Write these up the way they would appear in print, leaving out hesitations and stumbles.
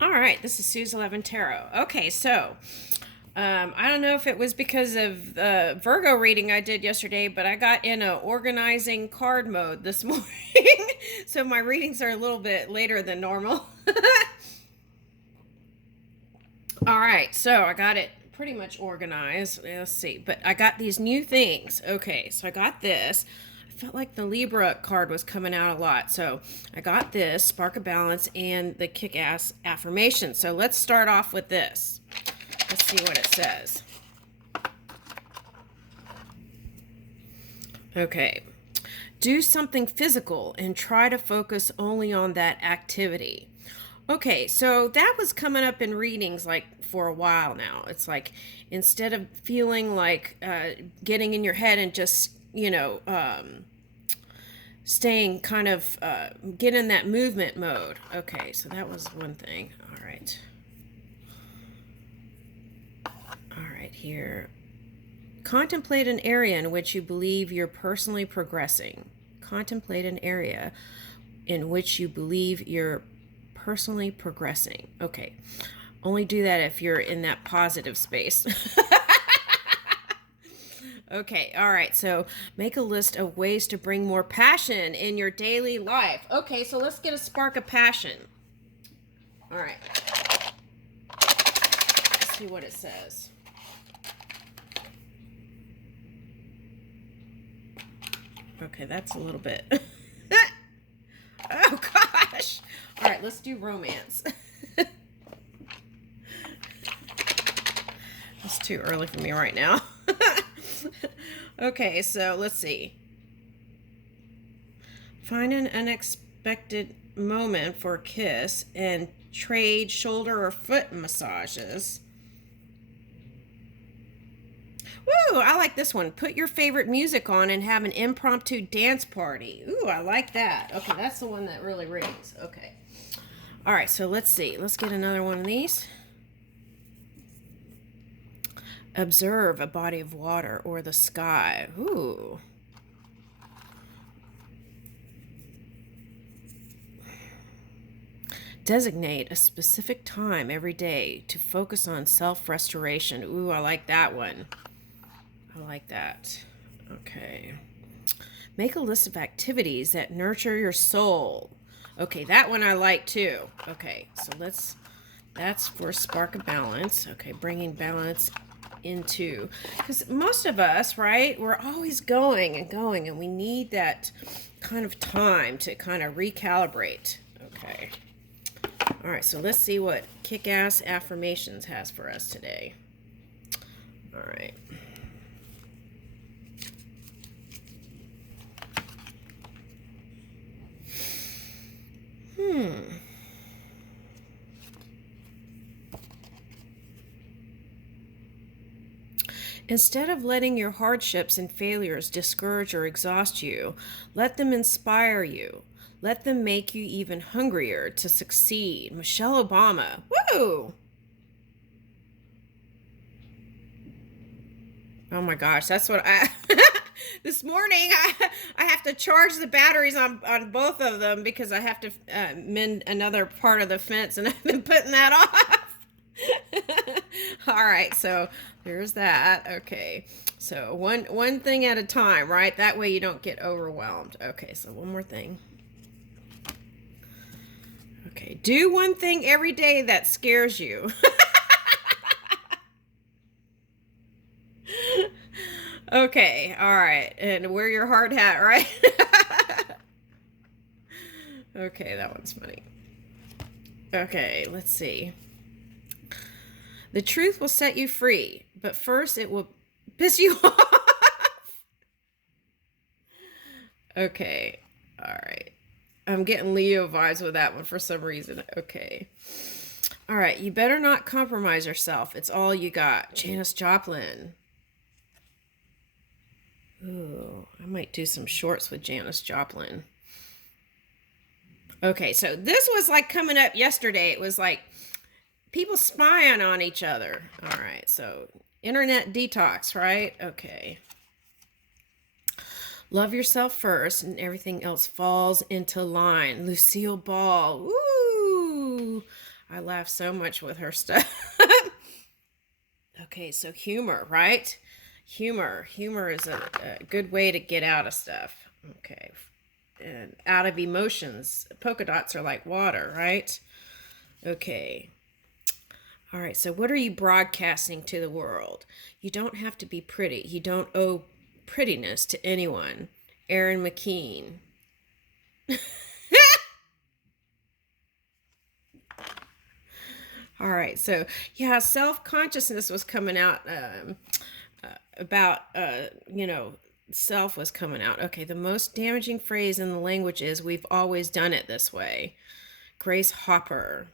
All right, this is Sue's 11 Tarot. Okay, so I don't know if it was because of the Virgo reading I did yesterday, but I got in a organizing card mode this morning. So my readings are a little bit later than normal. All right, so I got it pretty much organized. Let's see, but I got these new things. Okay, so I got this. I felt like the Libra card was coming out a lot. So I got this, Spark of Balance, and the Kick-Ass Affirmation. So let's start off with this. Let's see what it says. Okay. Do something physical and try to focus only on that activity. Okay, so that was coming up in readings like for a while now. It's like instead of feeling like getting in your head and just, staying kind of, get in that movement mode. Okay, so that was one thing. All right. All right, here. Contemplate an area in which you believe you're personally progressing. Contemplate an area in which you believe you're personally progressing. Okay. Only do that if you're in that positive space. Okay, all right. So make a list of ways to bring more passion in your daily life. Okay, so let's get a spark of passion. All right. Let's see what it says. Okay, that's a little bit. Oh, gosh. All right, let's do romance. It's too early for me right now. Okay, so let's see. Find an unexpected moment for a kiss and trade shoulder or foot massages. Woo, I like this one. Put your favorite music on and have an impromptu dance party. Ooh, I like that. Okay, that's the one that really rings. Okay. All right, so let's see. Let's get another one of these. Observe a body of water or the sky. Ooh. Designate a specific time every day to focus on self-restoration. Ooh, I like that one. I like that. Okay. Make a list of activities that nurture your soul. Okay, that one I like too. Okay, so that's for Spark of Balance. Okay, bringing balance into, because most of us, right, we're always going and going, and we need that kind of time to kind of recalibrate. Okay. All right, so let's see what Kick-Ass Affirmations has for us today. All right. Instead of letting your hardships and failures discourage or exhaust you, let them inspire you. Let them make you even hungrier to succeed. Michelle Obama. Woo! Oh my gosh, that's what I... This morning, I have to charge the batteries on both of them because I have to mend another part of the fence, and I've been putting that off. All right, so there's that. Okay, so one thing at a time, right? That way you don't get overwhelmed. Okay, so one more thing. Okay, do one thing every day that scares you. Okay, all right, and wear your hard hat, right? Okay, that one's funny. Okay, let's see. The truth will set you free, but first it will piss you off. Okay, all right. I'm getting Leo vibes with that one for some reason. Okay. All right, you better not compromise yourself. It's all you got. Janis Joplin. Ooh, I might do some shorts with Janis Joplin. Okay, so this was like coming up yesterday. It was like people spying on each other. All right, so internet detox, right? Okay. Love yourself first and everything else falls into line. Lucille Ball. Ooh. I laugh so much with her stuff. Okay, so humor, right? Humor is a good way to get out of stuff. Okay, and out of emotions. Polka dots are like water, right? Okay. All right, so what are you broadcasting to the world? You don't have to be pretty. You don't owe prettiness to anyone. Aaron McKean. All right, so yeah, self consciousness was coming out about, self was coming out. Okay, the most damaging phrase in the language is "we've always done it this way." Grace Hopper.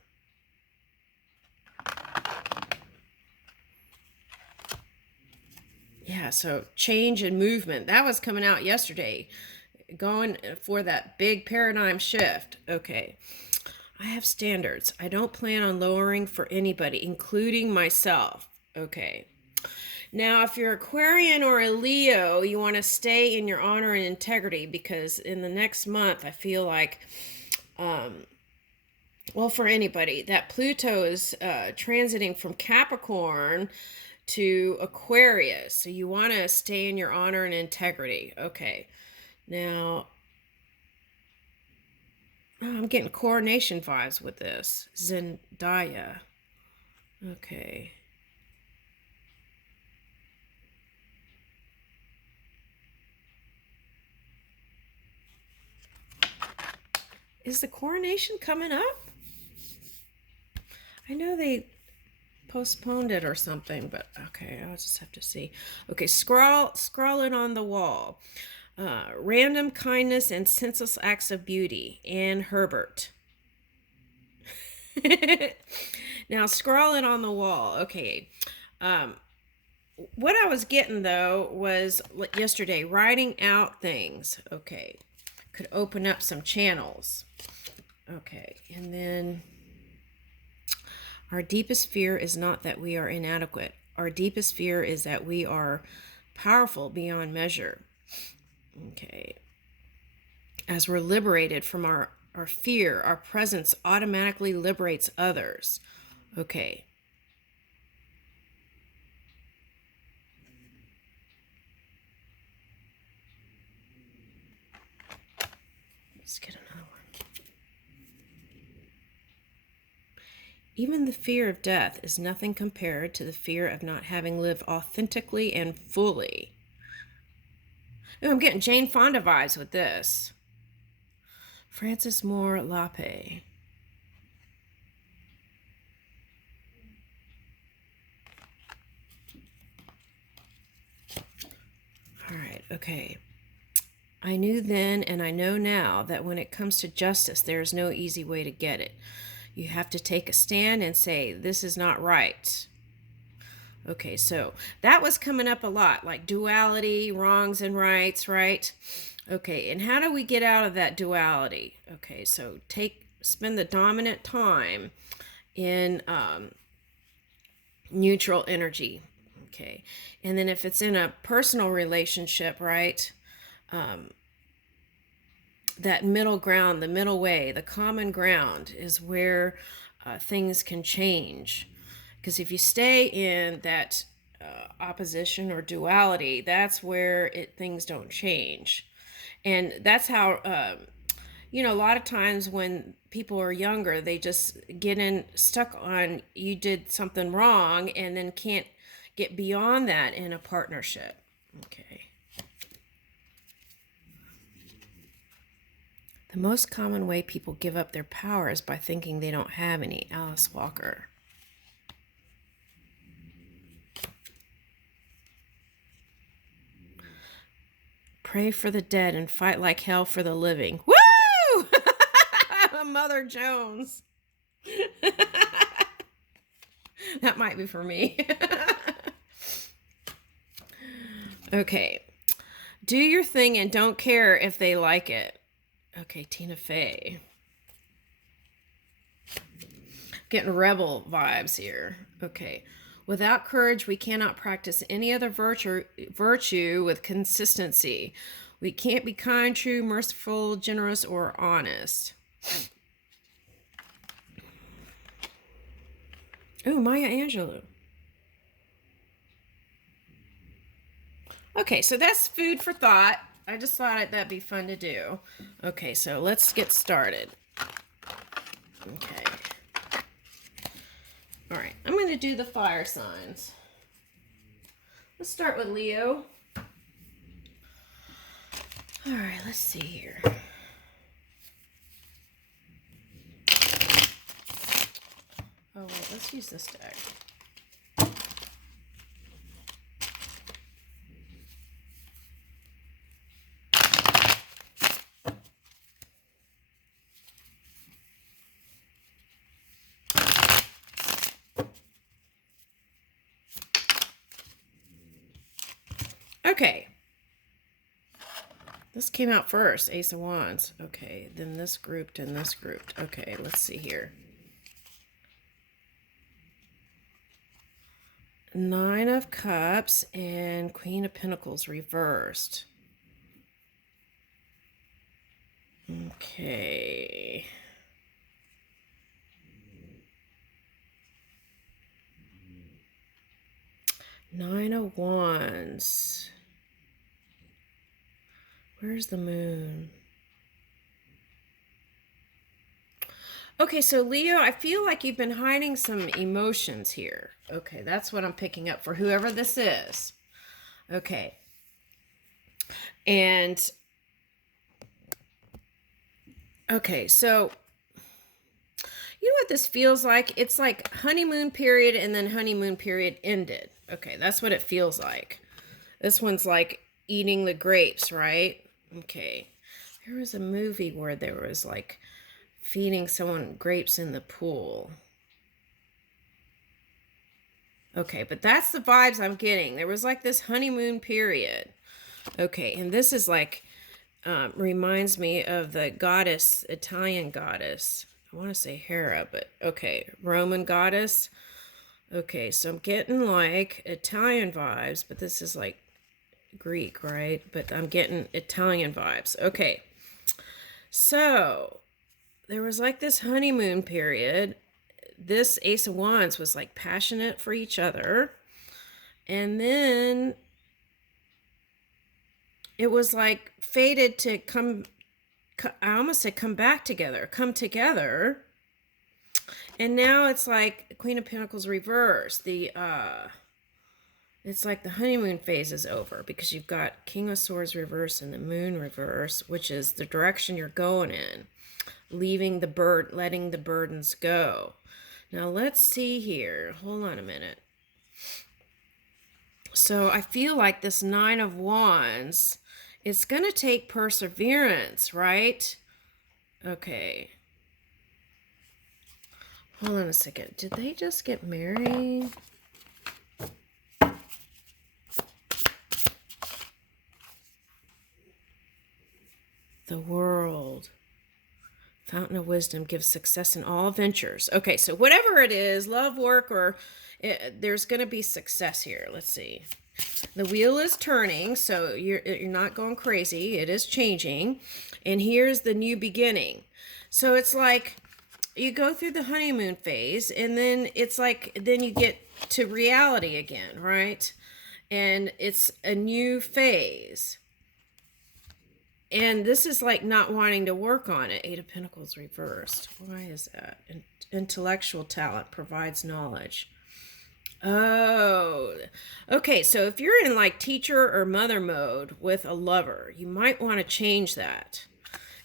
Yeah, so change and movement. That was coming out yesterday. Going for that big paradigm shift. Okay. I have standards. I don't plan on lowering for anybody, including myself. Okay. Now, if you're Aquarian or a Leo, you want to stay in your honor and integrity, because in the next month, I feel like, well, for anybody, that Pluto is transiting from Capricorn to Aquarius. So you want to stay in your honor and integrity. Okay. Now, I'm getting coronation vibes with this. Zendaya. Okay. Is the coronation coming up? I know they postponed it or something, but okay, I'll just have to see. Okay, scrawling on the wall. Random kindness and senseless acts of beauty. Anne Herbert. Now, scrawling on the wall. Okay. What I was getting, though, was yesterday, writing out things. Okay. Could open up some channels. Okay. And then our deepest fear is not that we are inadequate. Our deepest fear is that we are powerful beyond measure. Okay. As we're liberated from our fear, our presence automatically liberates others. Okay. Let's get another one. Even the fear of death is nothing compared to the fear of not having lived authentically and fully. Ooh, I'm getting Jane Fonda vibes with this. Frances Moore Lappe. All right, okay. I knew then and I know now that when it comes to justice, there is no easy way to get it. You have to take a stand and say, this is not right. Okay, so that was coming up a lot, like duality, wrongs and rights, right? Okay, and how do we get out of that duality? Okay, so spend the dominant time in neutral energy. Okay, and then if it's in a personal relationship, right? That middle ground, the middle way, the common ground is where things can change. Because if you stay in that opposition or duality, that's where things don't change. And that's how, a lot of times when people are younger, they just stuck on you did something wrong and then can't get beyond that in a partnership. Okay. The most common way people give up their power is by thinking they don't have any. Alice Walker. Pray for the dead and fight like hell for the living. Woo! Mother Jones. That might be for me. Okay. Do your thing and don't care if they like it. Okay, Tina Fey. Getting rebel vibes here. Okay. Without courage, we cannot practice any other virtue with consistency. We can't be kind, true, merciful, generous, or honest. Oh, Maya Angelou. Okay, so that's food for thought. I just thought that'd be fun to do. Okay, so let's get started. Okay. All right, I'm going to do the fire signs. Let's start with Leo. All right, let's see here. Oh, wait, let's use this deck. Okay. This came out first, Ace of Wands. Okay, then this grouped and this grouped. Okay, let's see here. Nine of Cups and Queen of Pentacles reversed. Okay. Nine of Wands. Where's the moon? Okay, so Leo, I feel like you've been hiding some emotions here. Okay, that's what I'm picking up for whoever this is. Okay. And, okay, so, you know what this feels like? It's like honeymoon period and then honeymoon period ended. Okay, that's what it feels like. This one's like eating the grapes, right? Okay. There was a movie where there was like feeding someone grapes in the pool. Okay, but that's the vibes I'm getting. There was like this honeymoon period. Okay, and this is like, reminds me of the goddess, Italian goddess. I want to say Hera, but okay, Roman goddess. Okay, so I'm getting like Italian vibes, but this is like Greek, right? But I'm getting Italian vibes. Okay, so there was like this honeymoon period. This Ace of Wands was like passionate for each other. And then it was like fated to come, I almost said come back together, come together. And now it's like Queen of Pentacles reverse. It's like the honeymoon phase is over because you've got King of Swords reverse and the Moon reverse, which is the direction you're going in. Letting the burdens go. Now let's see here. Hold on a minute. So I feel like this Nine of Wands, it's going to take perseverance, right? Okay. Hold on a second. Did they just get married? The World. Fountain of Wisdom gives success in all ventures. Okay, so whatever it is, love, work, or there's going to be success here. Let's see. The wheel is turning, so you're not going crazy. It is changing. And here's the new beginning. So it's like you go through the honeymoon phase, and then it's like, then you get to reality again, right? And it's a new phase. And this is like not wanting to work on it. Eight of Pentacles reversed. Why is that? Intellectual talent provides knowledge. Oh, okay. So if you're in like teacher or mother mode with a lover, you might want to change that.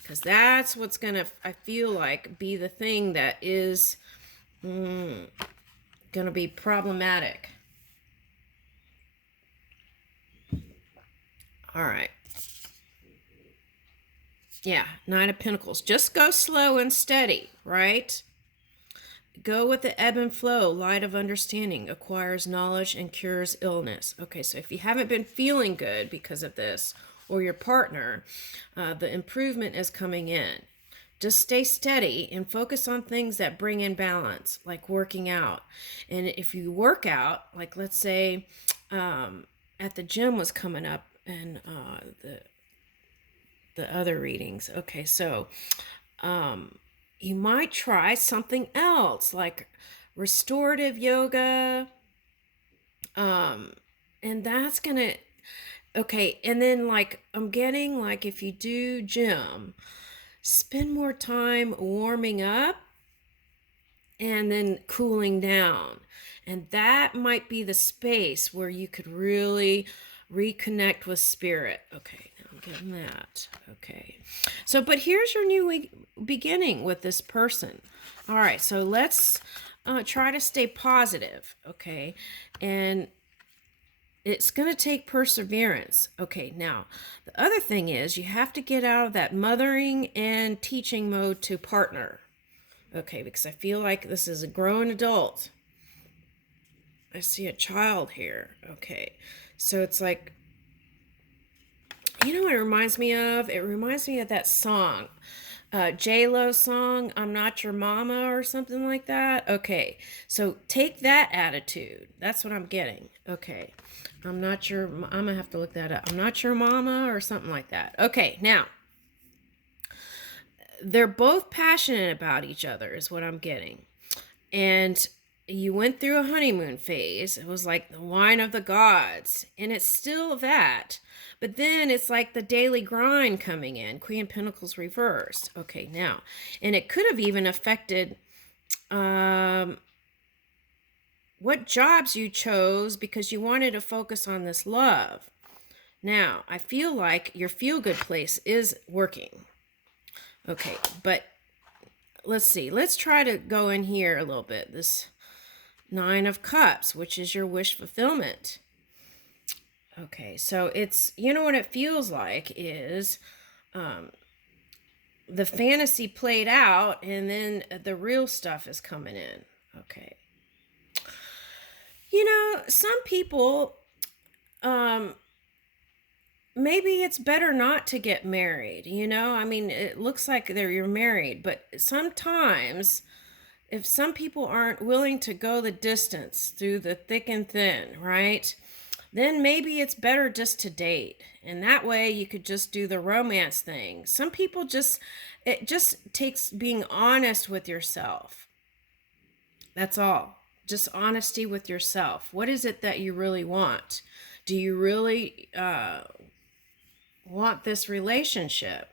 Because that's what's going to, I feel like, be the thing that is going to be problematic. All right. Yeah, Nine of Pentacles. Just go slow and steady, right? Go with the ebb and flow. Light of understanding acquires knowledge and cures illness. Okay, so if you haven't been feeling good because of this, or your partner, the improvement is coming in. Just stay steady and focus on things that bring in balance, like working out. And if you work out, like let's say at the gym was coming up, and the other readings. Okay, so you might try something else, like restorative yoga. And that's gonna, okay, and then like I'm getting like if you do gym, spend more time warming up and then cooling down. And that might be the space where you could really reconnect with spirit. Okay, now I'm getting that. Okay. So, but here's your new beginning with this person. All right, so let's try to stay positive. Okay. And it's going to take perseverance. Okay, now the other thing is you have to get out of that mothering and teaching mode to partner. Okay, because I feel like this is a grown adult. I see a child here. Okay, so it's like, you know what it reminds me of? It reminds me of that song, J-Lo song, I'm Not Your Mama or something like that. Okay, so take that attitude. That's what I'm getting. Okay, I'm going to have to look that up. I'm not your mama or something like that. Okay, now, they're both passionate about each other is what I'm getting. And you went through a honeymoon phase. It was like the wine of the gods. And it's still that. But then it's like the daily grind coming in. Queen of Pentacles reversed. Okay, now. And it could have even affected what jobs you chose because you wanted to focus on this love. Now, I feel like your feel-good place is working. Okay, but let's see. Let's try to go in here a little bit. This Nine of Cups, which is your wish fulfillment. Okay, so it's, you know what it feels like is the fantasy played out and then the real stuff is coming in. Okay. You know, some people, maybe it's better not to get married, you know? I mean, it looks like you're married, but sometimes if some people aren't willing to go the distance through the thick and thin, right? Then maybe it's better just to date. And that way you could just do the romance thing. Some people it just takes being honest with yourself. That's all. Just honesty with yourself. What is it that you really want? Do you really want this relationship?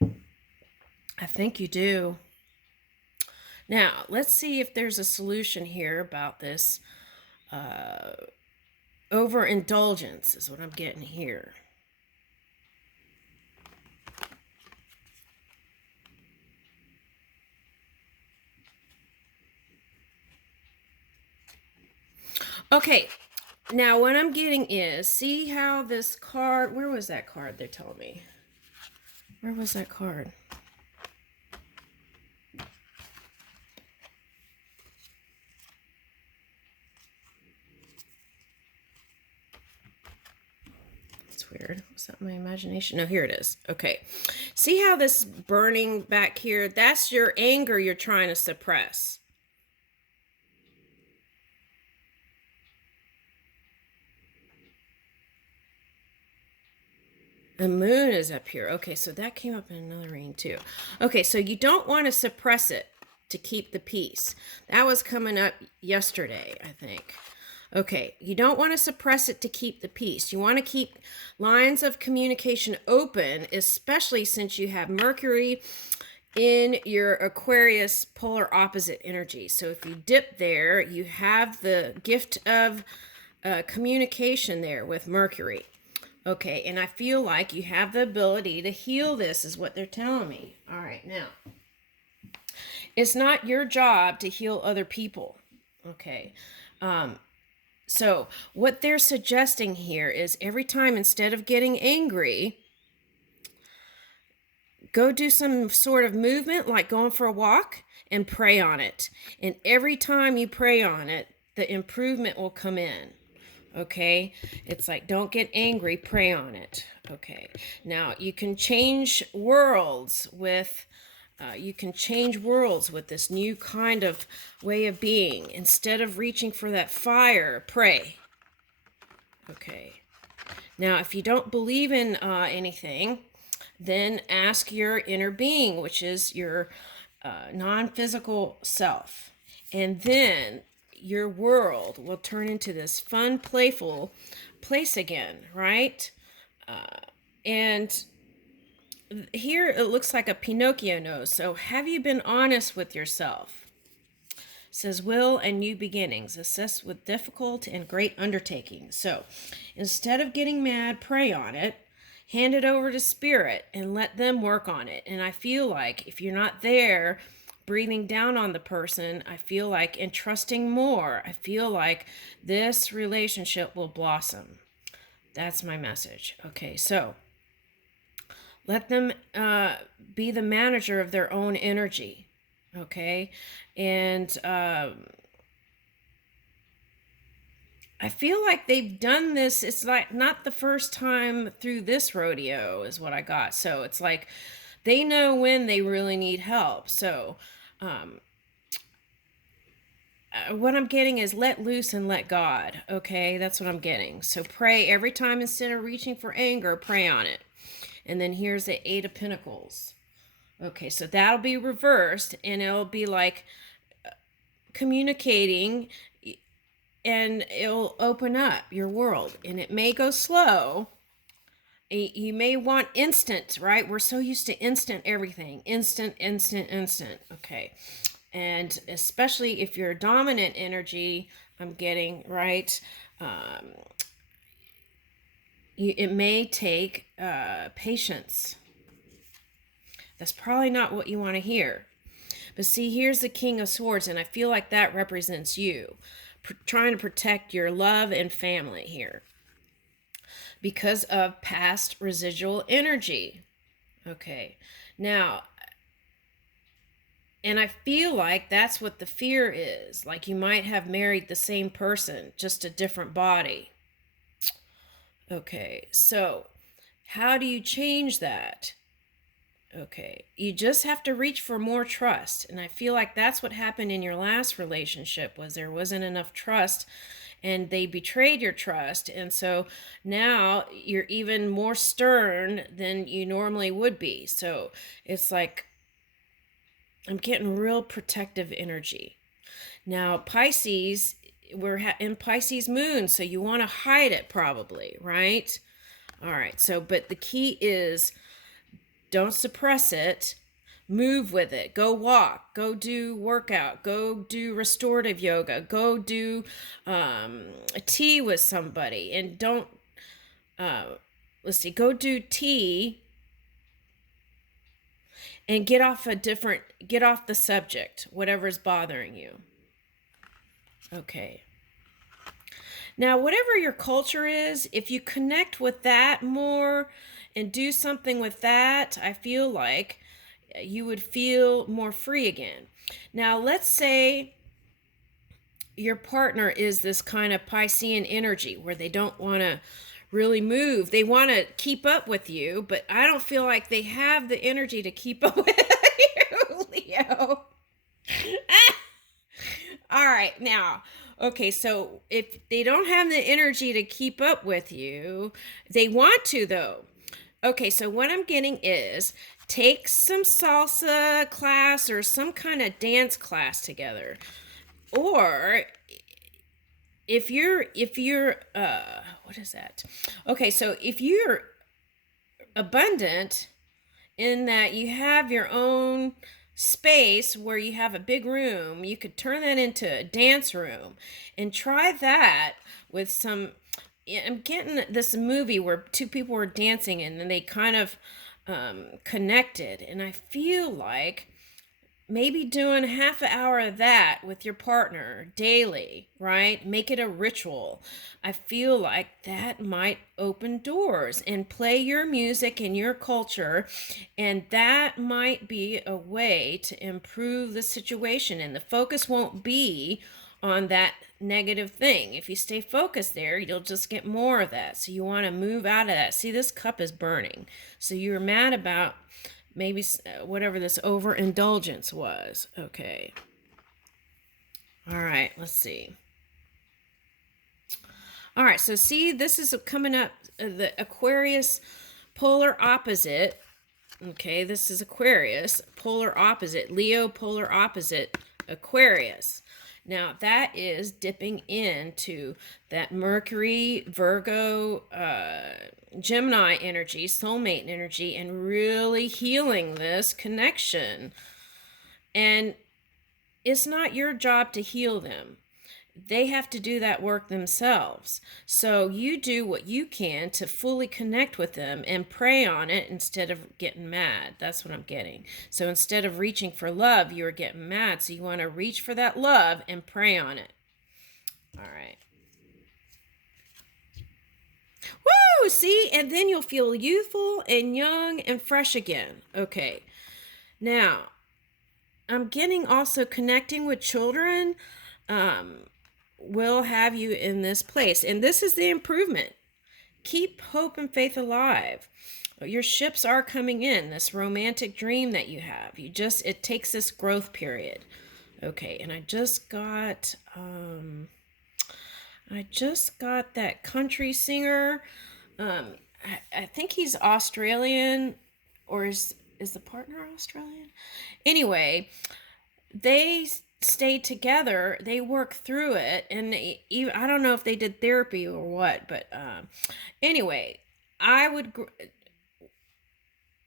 I think you do. Now, let's see if there's a solution here about this overindulgence is what I'm getting here. Okay, now what I'm getting is, see how this card, where was that card they're telling me? Where was that card? It's weird. Was that my imagination? No, here it is. Okay. See how this burning back here, that's your anger you're trying to suppress. The moon is up here. Okay, so that came up in another reading too. Okay, so you don't want to suppress it to keep the peace. That was coming up yesterday, I think. Okay, you don't want to suppress it to keep the peace. You want to keep lines of communication open, especially since you have Mercury in your Aquarius polar opposite energy. So if you dip there, you have the gift of communication there with Mercury. Okay, and I feel like you have the ability to heal this, is what they're telling me. All right, now, it's not your job to heal other people. Okay, so what they're suggesting here is every time, instead of getting angry, go do some sort of movement, like going for a walk, and pray on it. And every time you pray on it, the improvement will come in. Okay, it's like, don't get angry, pray on it. Okay, now you can change worlds with this new kind of way of being. Instead of reaching for that fire, pray. Okay, now if you don't believe in anything, then ask your inner being, which is your non-physical self. And then your world will turn into this fun, playful place again, right? And here it looks like a Pinocchio nose. So have you been honest with yourself? It says will and new beginnings, assist with difficult and great undertakings. So instead of getting mad, pray on it, hand it over to spirit and let them work on it. And I feel like if you're not there breathing down on the person, I feel like entrusting more, I feel like this relationship will blossom. That's my message. Okay, so let them be the manager of their own energy. Okay, and I feel like they've done this. It's like not the first time through this rodeo is what I got. So it's like they know when they really need help. So what I'm getting is let loose and let God. Okay, that's what I'm getting. So pray every time instead of reaching for anger, pray on it. And then here's the Eight of Pentacles. Okay, so that'll be reversed and it'll be like communicating, and it'll open up your world. And it may go slow. You may want instant, right? We're so used to instant everything. Instant, instant, instant. Okay. And especially if you're dominant energy, I'm getting, right? It may take patience. That's probably not what you want to hear. But see, here's the King of Swords, and I feel like that represents you. Trying to protect your love and family here. Because of past residual energy. Okay. Now, and I feel like that's what the fear is. Like you might have married the same person, just a different body. Okay, so how do you change that? Okay, you just have to reach for more trust. And I feel like that's what happened in your last relationship, was there wasn't enough trust and they betrayed your trust. And so now you're even more stern than you normally would be. So it's like I'm getting real protective energy. Now, Pisces, we're in Pisces moon, so you want to hide it probably, right? All right, so but the key is don't suppress it. Move with it. Go walk. Go do workout. Go do restorative yoga. Go do a tea with somebody. And don't, let's see, go do tea and get off the subject, whatever's bothering you. Okay. Now, whatever your culture is, if you connect with that more and do something with that, I feel like you would feel more free again. Now, let's say your partner is this kind of Piscean energy where they don't want to really move. They want to keep up with you, but I don't feel like they have the energy to keep up with you, Leo. All right, now, okay, so if they don't have the energy to keep up with you, they want to though. Okay, so what I'm getting is take some salsa class or some kind of dance class together. Or if you're what is that? Okay, so if you're abundant in that you have your own space where you have a big room, you could turn that into a dance room and try that with some. I'm getting this movie where two people were dancing and then they kind of connected, and I feel like maybe doing half an hour of that with your partner daily, right? Make it a ritual. I feel like that might open doors, and play your music and your culture, and that might be a way to improve the situation, and the focus won't be on that negative thing. If you stay focused there, you'll just get more of that. So you want to move out of that. See, this cup is burning. So you're mad about maybe whatever this overindulgence was. Okay. All right, let's see. All right, so see, this is coming up, the Aquarius polar opposite Okay, this is Aquarius, polar opposite, Leo, polar opposite, Aquarius. Now, that is dipping into that Mercury, Virgo, Gemini energy, soulmate energy, and really healing this connection. And it's not your job to heal them. They have to do that work themselves. So you do what you can to fully connect with them and pray on it instead of getting mad. That's what I'm getting. So instead of reaching for love, you're getting mad. So you want to reach for that love and pray on it. All right. Woo! See? And then you'll feel youthful and young and fresh again. Okay. Now, I'm getting also connecting with children. Will have you in this place. And this is the improvement. Keep hope and faith alive. Your ships are coming in, this romantic dream that you have. It takes this growth period. Okay, and I just got that country singer. I think he's Australian, or is the partner Australian? Anyway, they stayed together, they worked through it, and I don't know if they did therapy or what, but anyway,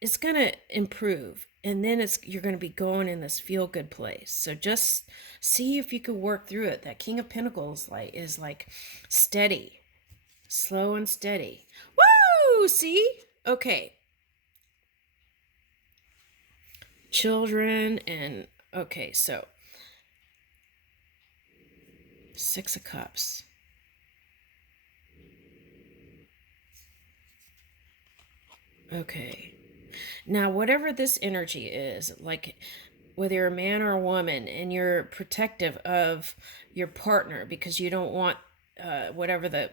it's gonna improve, and then you're gonna be going in this feel good place. So just see if you could work through it. That King of Pentacles is like steady, slow and steady. Woo! See? Okay. Children and okay, so Six of Cups. Okay. Now, whatever this energy is, like whether you're a man or a woman and you're protective of your partner because you don't want whatever the,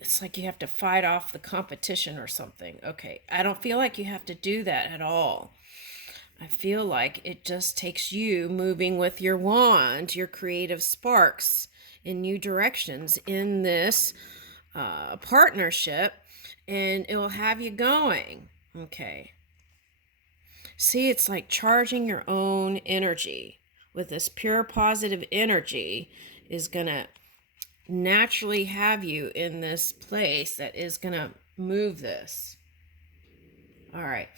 it's like you have to fight off the competition or something. Okay. I don't feel like you have to do that at all. I feel like it just takes you moving with your wand, your creative sparks in new directions in this partnership, and it will have you going. Okay. See, it's like charging your own energy with this pure positive energy is going to naturally have you in this place that is going to move this. All right.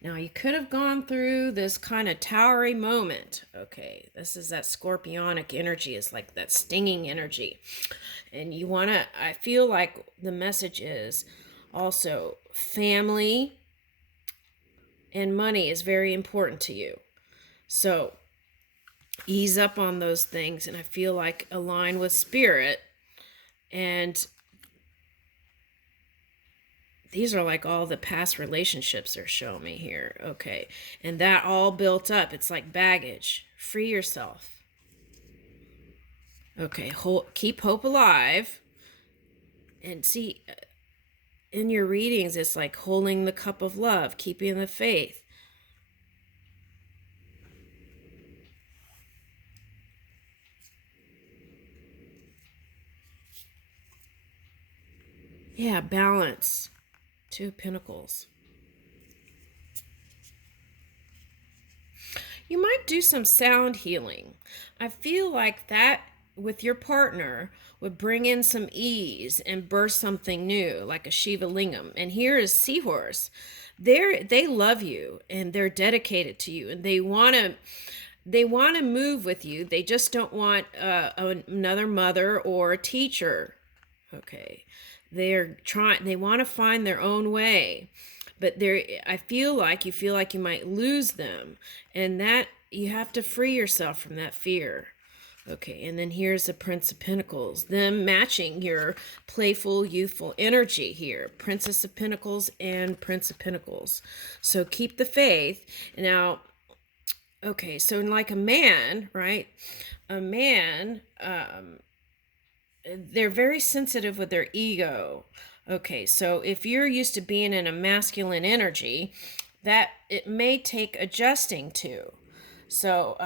Now, you could have gone through this kind of towery moment. Okay. This is that scorpionic energy. It's like that stinging energy. And you want to, I feel like the message is also family and money is very important to you. So ease up on those things. And I feel like align with spirit. And these are like all the past relationships are showing me here. Okay. And that all built up. It's like baggage. Free yourself. Okay. Keep hope alive. And see, in your readings, it's like holding the cup of love, keeping the faith. Yeah, balance. Two of Pentacles. You might do some sound healing. I feel like that with your partner would bring in some ease and birth something new, like a Shiva Lingam. And here is Seahorse. They love you and they're dedicated to you, and they want to move with you. They just don't want another mother or a teacher. Okay. They want to find their own way, but I feel like you might lose them, and that you have to free yourself from that fear. Okay, and then here's the Prince of Pentacles, them matching your playful, youthful energy here. Princess of Pentacles and Prince of Pentacles. So keep the faith. Now, okay, so like a man, right? A man, they're very sensitive with their ego. Okay, so if you're used to being in a masculine energy, that it may take adjusting to. So